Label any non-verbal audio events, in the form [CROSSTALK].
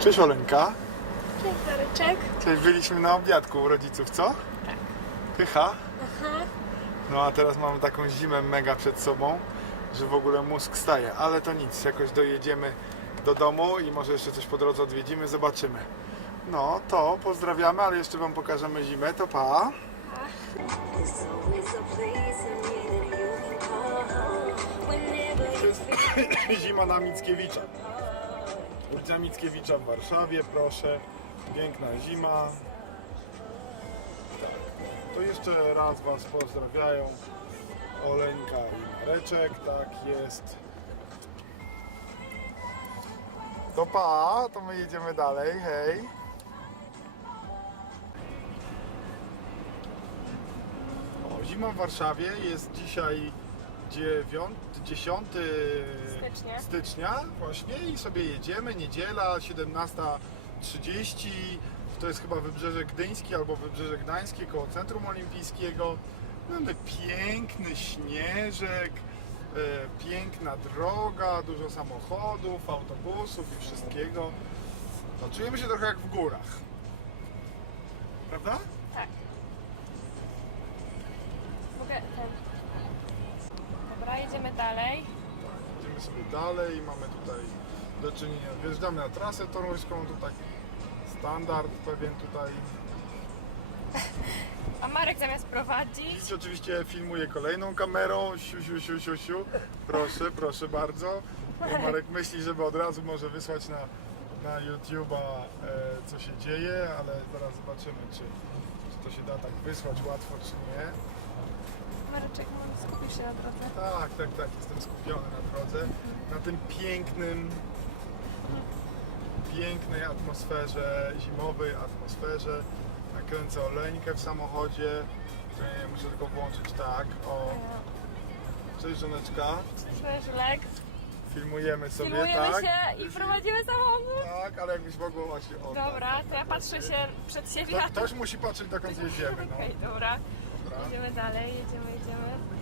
Cześć Oleńka. Cześć Dareczek. Cześć, byliśmy na obiadku u rodziców, co? Tak. Pycha. Aha. No a teraz mamy taką zimę mega przed sobą, że w ogóle mózg staje. Ale to nic, jakoś dojedziemy do domu i może jeszcze coś po drodze odwiedzimy, zobaczymy. No to pozdrawiamy, ale jeszcze Wam pokażemy zimę, to pa. [COUGHS] Zima na Mickiewicza. Ulica Mickiewicza w Warszawie, proszę. Piękna zima. Tak. To jeszcze raz Was pozdrawiają Oleńka i Mareczek, tak jest. To pa, to my jedziemy dalej, hej. O, zima w Warszawie jest dzisiaj 9, 10 Stycznia. stycznia właśnie i sobie jedziemy, niedziela 17.30 to jest chyba Wybrzeże Gdyńskie albo Wybrzeże Gdańskie koło Centrum Olimpijskiego mamy piękny śnieżek e, piękna droga, dużo samochodów, autobusów i wszystkiego no, czujemy się trochę jak w górach prawda? Tak. Mogę dalej. Idziemy sobie dalej, mamy tutaj do czynienia, wjeżdżamy na trasę toruńską, tutaj standard pewien tutaj. A Marek zamiast prowadzić. Dziś oczywiście filmuję kolejną kamerą, siu, siu, siu, siu, siu. Proszę, proszę bardzo. Bo Marek myśli, żeby od razu może wysłać na, na YouTube'a e, co się dzieje, ale zaraz zobaczymy, czy, czy to się da tak wysłać łatwo, czy nie. Mareczek, skupisz się na drodze. Tak, tak, tak, jestem skupiony na drodze, na tym pięknym, pięknej atmosferze, zimowej atmosferze. Nakręcę oleńkę w samochodzie, muszę tylko włączyć tak, o, cześć żoneczka, Cześć, Żulek. filmujemy sobie, Filmujemy tak? się i prowadzimy samochód. Tak, ale jakbyś mogła właśnie o, Dobra, tak, to ja patrzę się przed siebie. Kto- Ktoś musi patrzeć dokąd [LAUGHS] jedziemy, no. Okej, dobra. Jedziemy dalej, jedziemy, jedziemy.